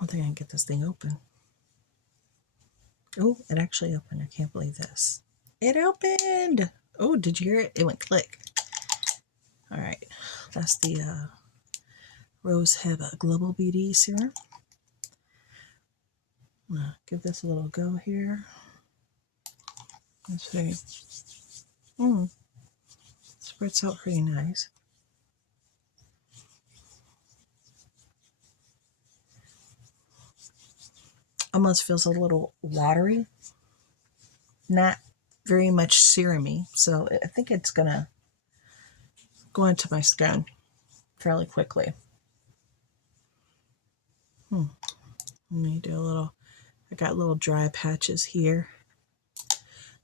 I think I can get this thing open. Oh, it actually opened. I can't believe this. It opened. Oh, did you hear it? It went click. All right. That's the Rose Heba Global Beauty Serum. I'm going to give this a little go here. Let's see. Spreads out pretty nice. Almost feels a little watery. Not very much serumy. So I think it's going to go into my skin fairly quickly. Let me do a little, I got little dry patches here.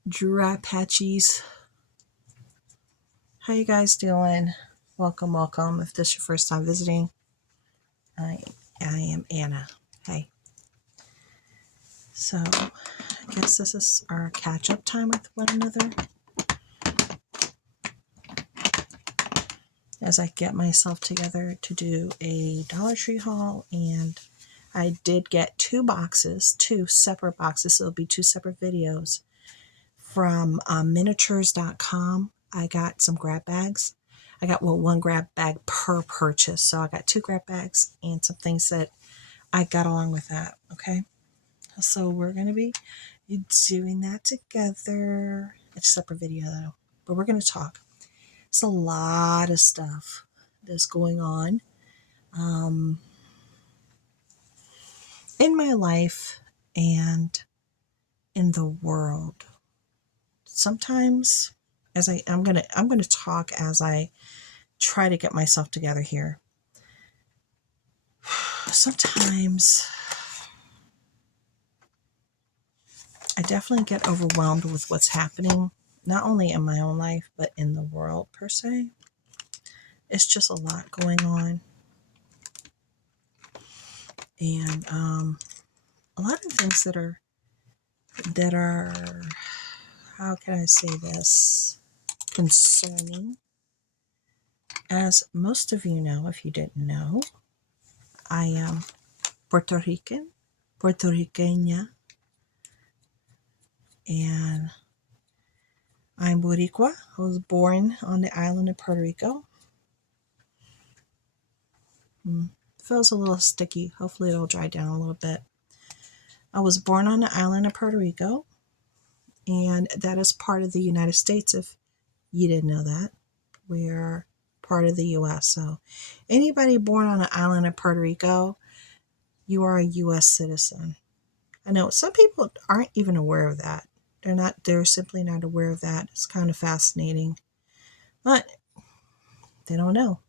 Dry patches. How you guys doing? Welcome, welcome. If this is your first time visiting, I am Anna. Hey. So I guess this is our catch-up time with one another. As I get myself together to do a Dollar Tree haul, and I did get 2 boxes, 2 separate boxes. It'll be 2 separate videos from miniatures.com. I got some grab bags. I got 1 grab bag per purchase. So I got 2 grab bags and some things that I got along with that. Okay. So we're going to be doing that together. It's a separate video though, but we're going to talk. It's a lot of stuff that's going on in my life and in the world. Sometimes as I'm going to talk as I try to get myself together here. Sometimes I definitely get overwhelmed with what's happening, not only in my own life, but in the world per se. It's just a lot going on. And a lot of things that are, how can I say this, concerning. As most of you know, if you didn't know, I am Puerto Rican, Puerto Riqueña, and I'm Boricua. I was born on the island of Puerto Rico. Feels a little sticky. Hopefully it'll dry down a little bit. I was born on the island of Puerto Rico, and that is part of the United States. If you didn't know that, we're part of the U.S. So anybody born on the island of Puerto Rico, you are a U.S. citizen. I know some people aren't even aware of that. They're simply not aware of that. It's kind of fascinating, but they don't know.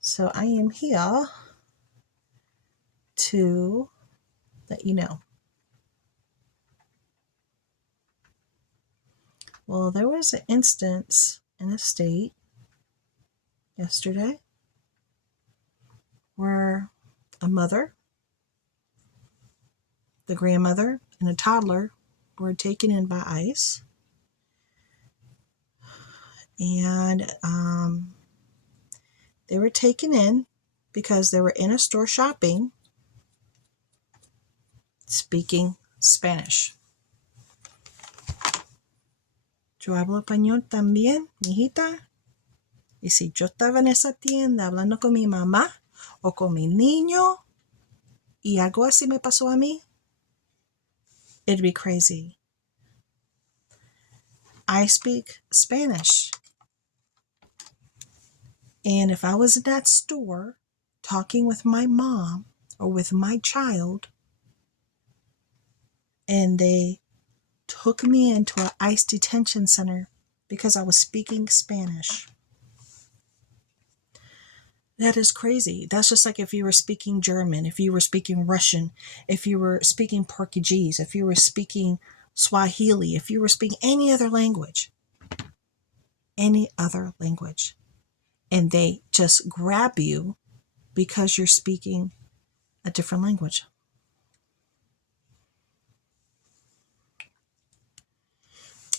So I am here to let you know. Well, there was an instance in a state yesterday where a mother, the grandmother, and a toddler were taken in by ICE. And they were taken in because they were in a store shopping, speaking Spanish. Yo hablo español también, mijita. Y si yo estaba en esa tienda hablando con mi mamá o con mi niño y algo así me pasó a mí, it'd be crazy. I speak Spanish. And if I was in that store talking with my mom or with my child, and they took me into an ICE detention center because I was speaking Spanish, that is crazy. That's just like if you were speaking German, if you were speaking Russian, if you were speaking Portuguese, if you were speaking Swahili, if you were speaking any other language, and they just grab you because you're speaking a different language.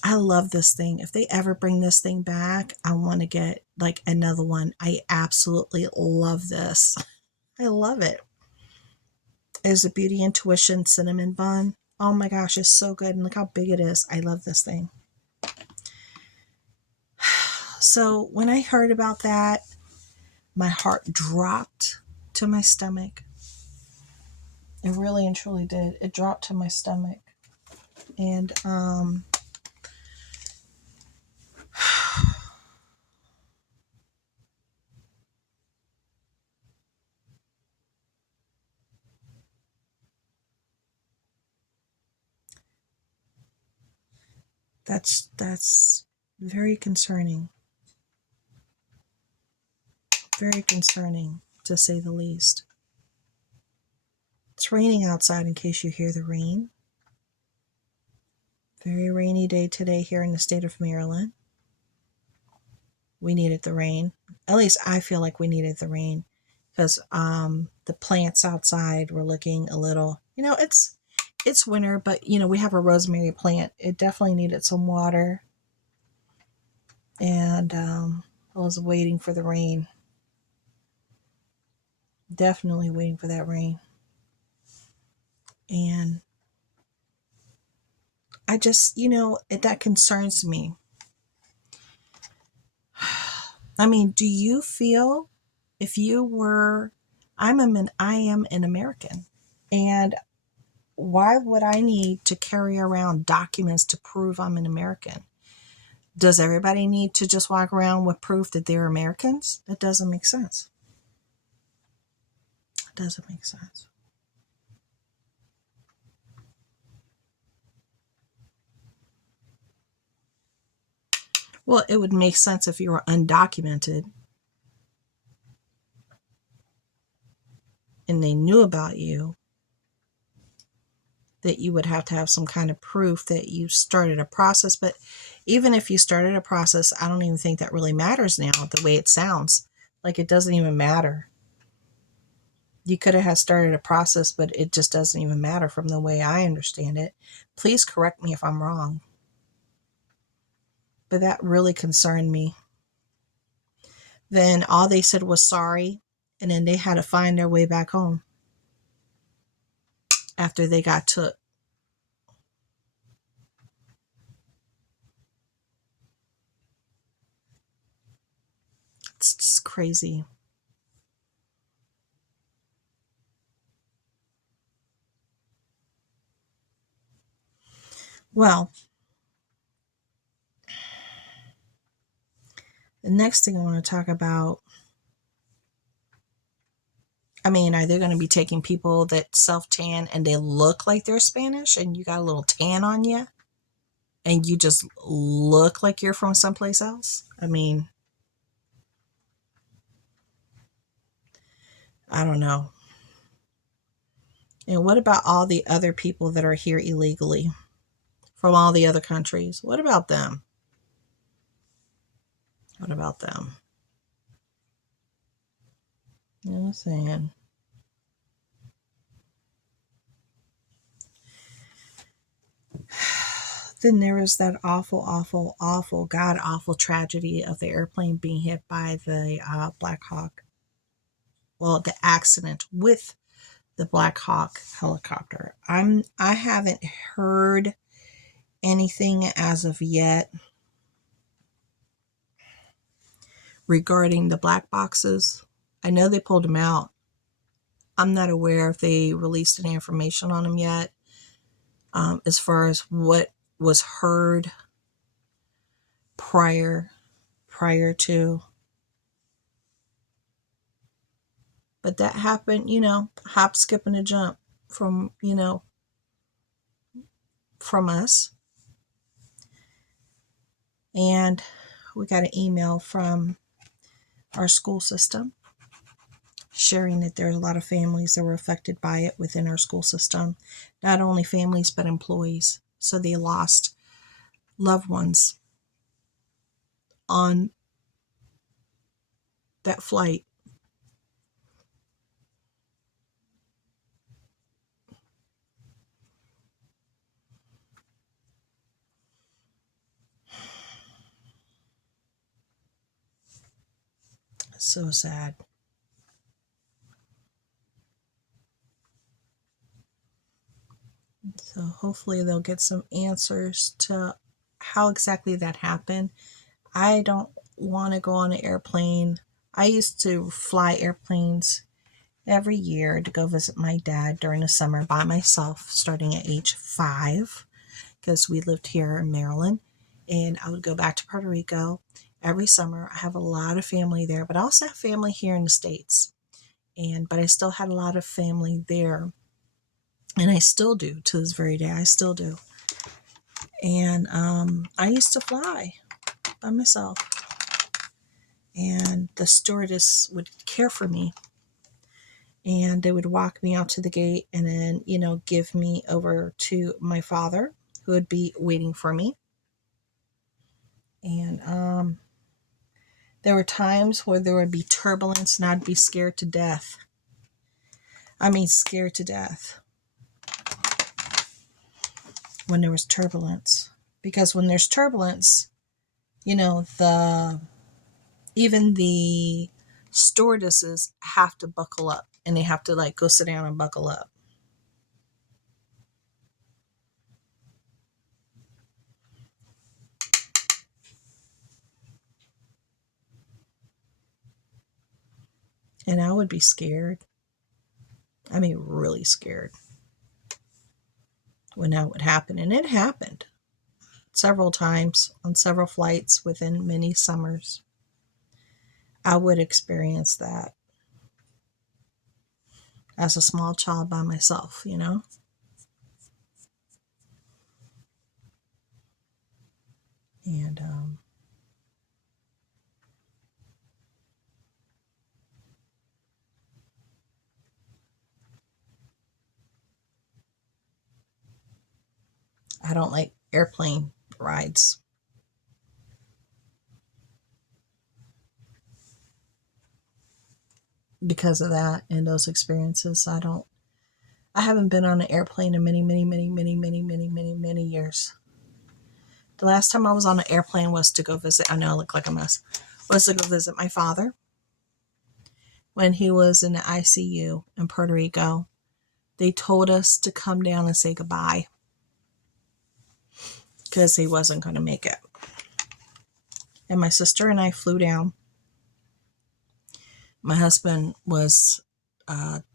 I love this thing. If they ever bring this thing back, I want to get like another one. I absolutely love this. I love it. is the Beauty Intuition Cinnamon Bun. Oh my gosh, it's so good. And look how big it is. I love this thing. So when I heard about that, my heart dropped to my stomach. It really and truly did. It dropped to my stomach. And that's very concerning. Very concerning, to say the least. It's raining outside in case you hear the rain. Very rainy day today here in the state of Maryland. We needed the rain. At least I feel like we needed the rain, because the plants outside were looking a little, it's winter, but we have a rosemary plant. It definitely needed some water. And I was waiting for the rain. Definitely waiting for that rain. And I just, that concerns me. I mean, do you feel, if you were, I am an American, and why would I need to carry around documents to prove I'm an American? Does everybody need to just walk around with proof that they're Americans? That doesn't make sense. It doesn't make sense. Well, it would make sense if you were undocumented and they knew about you, that you would have to have some kind of proof that you started a process. But even if you started a process, I don't even think that really matters now, the way it sounds. Like, it doesn't even matter. You could have started a process, but it just doesn't even matter from the way I understand it. Please correct me if I'm wrong. But that really concerned me. Then all they said was sorry, and then they had to find their way back home after they got took. It's just crazy. Well, the next thing I want to talk about, I mean, are they going to be taking people that self-tan and they look like they're Spanish and you got a little tan on you and you just look like you're from someplace else? I mean, I don't know. And what about all the other people that are here illegally from all the other countries? What about them? What about them? You know what I'm saying? Then there was that awful, awful, awful, god awful tragedy of the airplane being hit by the Black Hawk. Well, the accident with the Black Hawk helicopter. I haven't heard anything as of yet regarding the black boxes. I know they pulled them out. I'm not aware if they released any information on them yet, as far as what was heard prior to. But that happened, hop, skip, and a jump from, from us. And we got an email from our school system sharing that there's a lot of families that were affected by it within our school system. Not only families, but employees. So they lost loved ones on that flight. So sad. hopefully they'll get some answers to how exactly that happened. I don't want to go on an airplane. I used to fly airplanes every year to go visit my dad during the summer by myself, starting at age 5, because we lived here in Maryland. And I would go back to Puerto Rico every summer. I have a lot of family there, but I also have family here in the States. But I still had a lot of family there. And I still do to this very day. I still do. And I used to fly by myself. And the stewardess would care for me. And they would walk me out to the gate and then, give me over to my father, who would be waiting for me. And there were times where there would be turbulence and I'd be scared to death. I mean, scared to death when there was turbulence. Because when there's turbulence, even the stewardesses have to buckle up and they have to go sit down and buckle up. And I would be scared. I mean, really scared when that would happen. And it happened several times on several flights within many summers. I would experience that as a small child by myself, And I don't like airplane rides. Because of that and those experiences, I haven't been on an airplane in many, many, many, many, many, many, many, many years. The last time I was on an airplane was to go visit, I know I look like a mess, was to go visit my father when he was in the ICU in Puerto Rico. They told us to come down and say goodbye because he wasn't going to make it. And my sister and I flew down. My husband was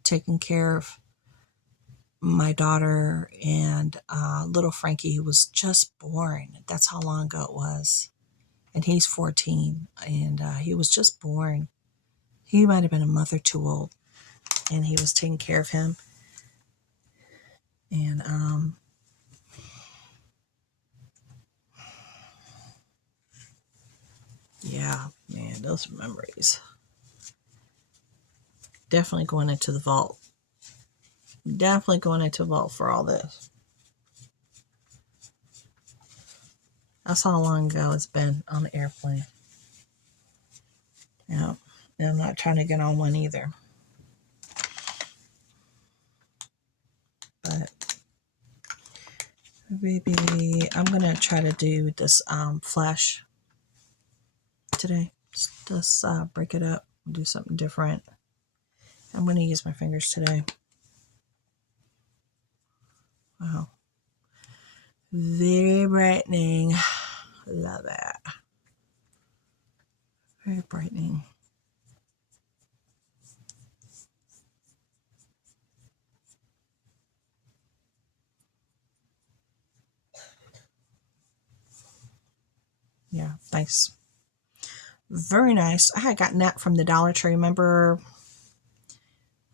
taking care of my daughter and little Frankie, who was just born. That's how long ago it was. And he's 14, and he was just born. He might have been a month or two old, and he was taking care of him. And yeah, man, those memories. Definitely going into the vault. Definitely going into the vault for all this. That's how long ago it's been on the airplane. Yeah, and I'm not trying to get on one either. But maybe I'm going to try to do this flash today. Just break it up and do something different. I'm going to use my fingers today. Wow. Very brightening. Love that. Very brightening. Yeah, nice. Very nice. I had gotten that from the Dollar Tree. Remember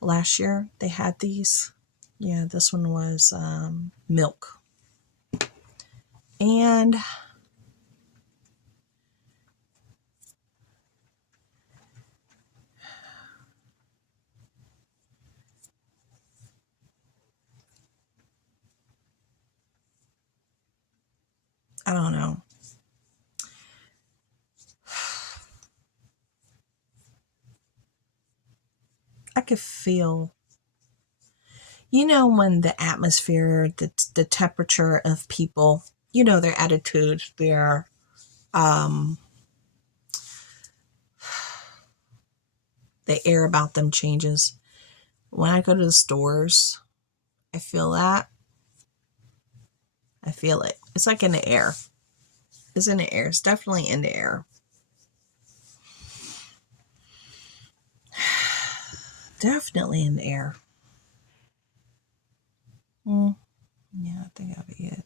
last year they had these? Yeah, this one was milk. And I don't know. I could feel, when the atmosphere, the temperature of people, their attitude, their the air about them changes. When I go to the stores, I feel that. I feel it. It's like in the air. It's in the air. It's definitely in the air. Definitely in the air. Yeah, I think that'll be it.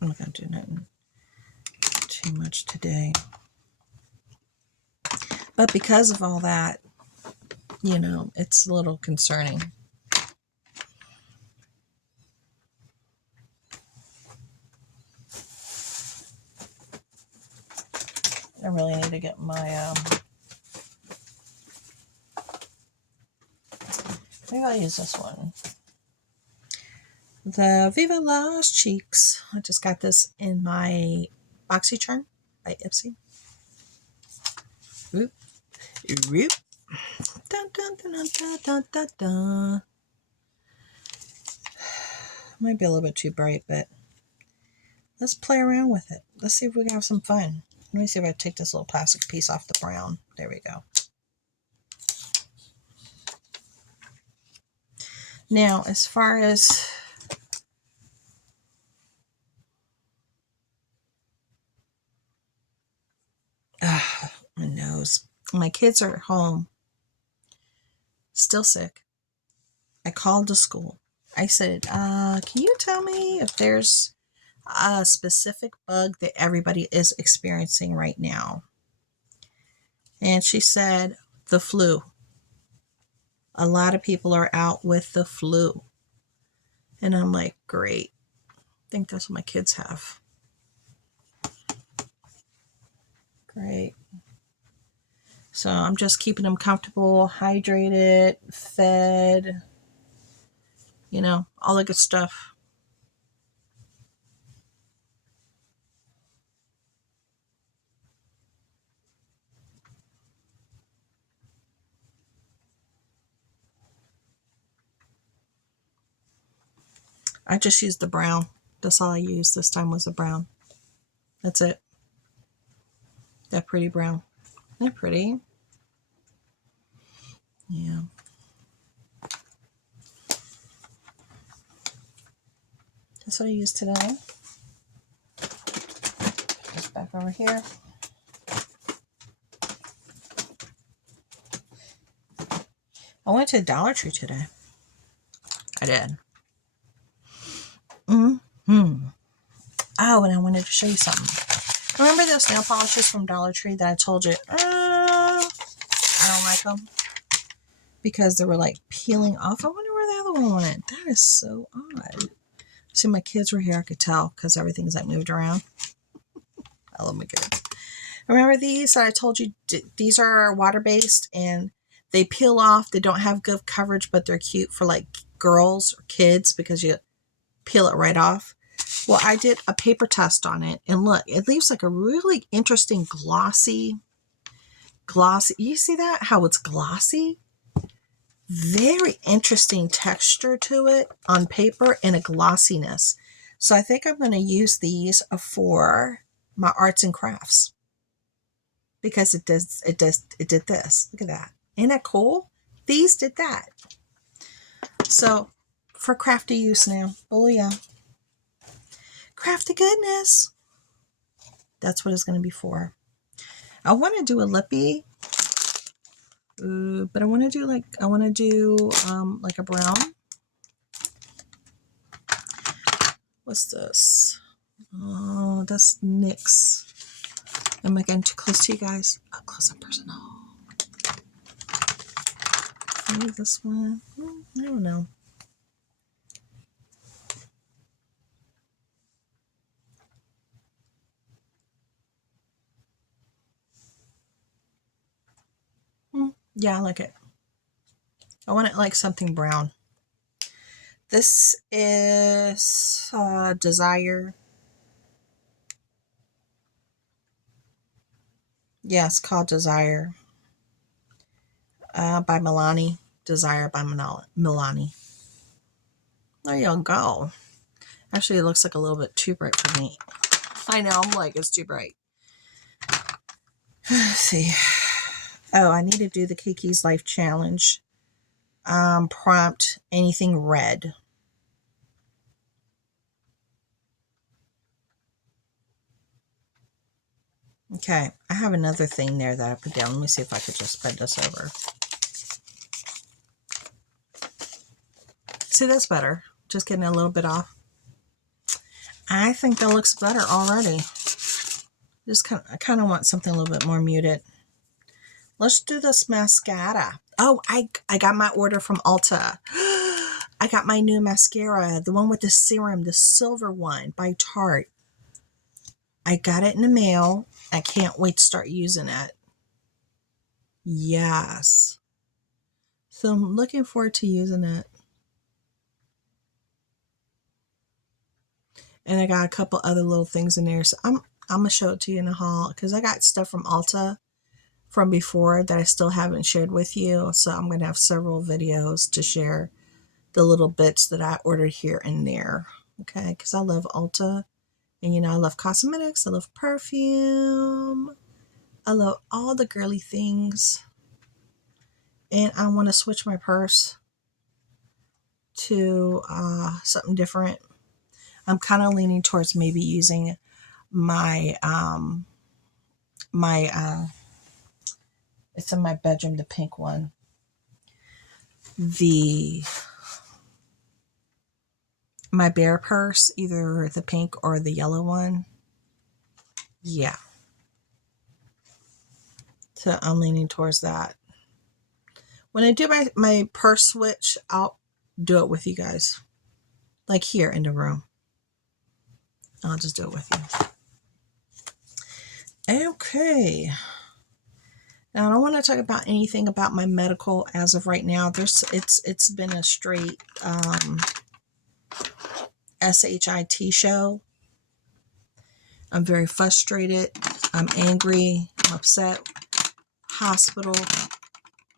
I'm not going to do nothing too much today. But because of all that, you know, it's a little concerning. I really need to get my, maybe I'll use this one. The Viva Las Cheeks. I just got this in my BoxyCharm by Ipsy. Whoop. Whoop. Dun, dun, dun, dun, dun, dun, dun. Might be a little bit too bright, but let's play around with it. Let's see if we can have some fun. Let me see if I take this little plastic piece off the brown. There we go. Now, as far as my nose. My kids are at home, still sick. I called the school. I said, can you tell me if there's a specific bug that everybody is experiencing right now? And she said, the flu. A lot of people are out with the flu. And I'm like, great. I think that's what my kids have. Great. So I'm just keeping them comfortable, hydrated, fed, you know, all the good stuff. I just used the brown. That's all I used this time was the brown. That's it. That pretty brown. They're pretty. Yeah. That's what I used today. Just back over here. I went to Dollar Tree today. I did. Oh, and I wanted to show you something. Remember those nail polishes from Dollar Tree that I told you, I don't like them? Because they were like peeling off. I wonder where the other one went. That is so odd. See, my kids were here. I could tell because everything's like moved around. I love my kids. Remember these that I told you? These are water-based and they peel off. They don't have good coverage, but they're cute for like girls or kids because you peel it right off. Well, I did a paper test on it, and look, it leaves like a really interesting glossy. You see that? How it's glossy? Very interesting texture to it on paper and a glossiness. So I think I'm going to use these for my arts and crafts because it did this. Look at that. Ain't that cool? These did that. So for crafty use now. Oh yeah. Crafty goodness. That's what it's going to be for. I want to do a lippy, but I want to do like a brown. What's this? Oh, that's NYX. Am I getting too close to you guys? Up close and personal. Maybe this one. I don't know. Yeah, I like it. I want it like something brown. This is Desire. Yeah, it's called Desire by Milani. Desire by Milani. There you go. Actually, it looks like a little bit too bright for me. I know, I'm like, it's too bright. Let's see. Oh, I need to do the Kiki's Life Challenge. Prompt anything red. Okay, I have another thing there that I put down. Let me see if I could just spread this over. See, that's better. Just getting a little bit off. I think that looks better already. I kind of want something a little bit more muted. Let's do this mascara. Oh, I got my order from Ulta. I got my new mascara, the one with the serum, the silver one by Tarte. I got it in the mail. I can't wait to start using it. Yes. So I'm looking forward to using it. And I got a couple other little things in there. So I'm going to show it to you in the haul because I got stuff from Ulta from before that I still haven't shared with you. So I'm going to have several videos to share the little bits that I ordered here and there. Okay, because I love Ulta. And you know, I love cosmetics. I love perfume. I love all the girly things. And I want to switch my purse to something different. I'm kind of leaning towards maybe using my it's in my bedroom, the pink one. My bear purse, either the pink or the yellow one. Yeah. So I'm leaning towards that. When I do my purse switch, I'll do it with you guys. Like here in the room. I'll just do it with you. Okay. Now I don't want to talk about anything about my medical as of right now. It's been a straight SHIT show. I'm very frustrated. I'm angry. I'm upset. Hospital,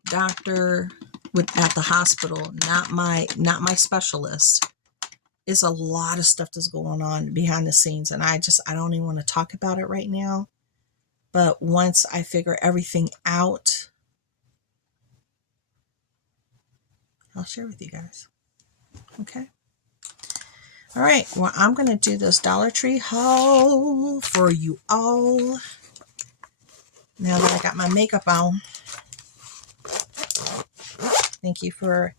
doctor at the hospital, not my specialist. It's a lot of stuff that's going on behind the scenes, and I don't even want to talk about it right now. But once I figure everything out, I'll share with you guys. Okay. All right. Well, I'm going to do this Dollar Tree haul for you all. Now that I got my makeup on. Thank you for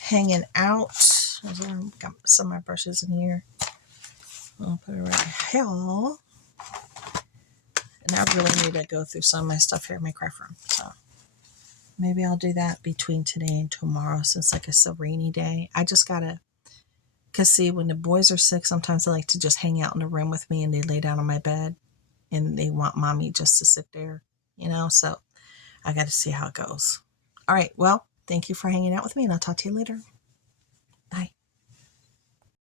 hanging out. I've got some of my brushes in here. I'll put it right here. And I really need to go through some of my stuff here in my craft room. So maybe I'll do that between today and tomorrow since like it's a rainy day. I just gotta, because see, when the boys are sick, sometimes they like to just hang out in the room with me and they lay down on my bed and they want mommy just to sit there, you know? So I got to see how it goes. All right. Well, thank you for hanging out with me and I'll talk to you later. Bye.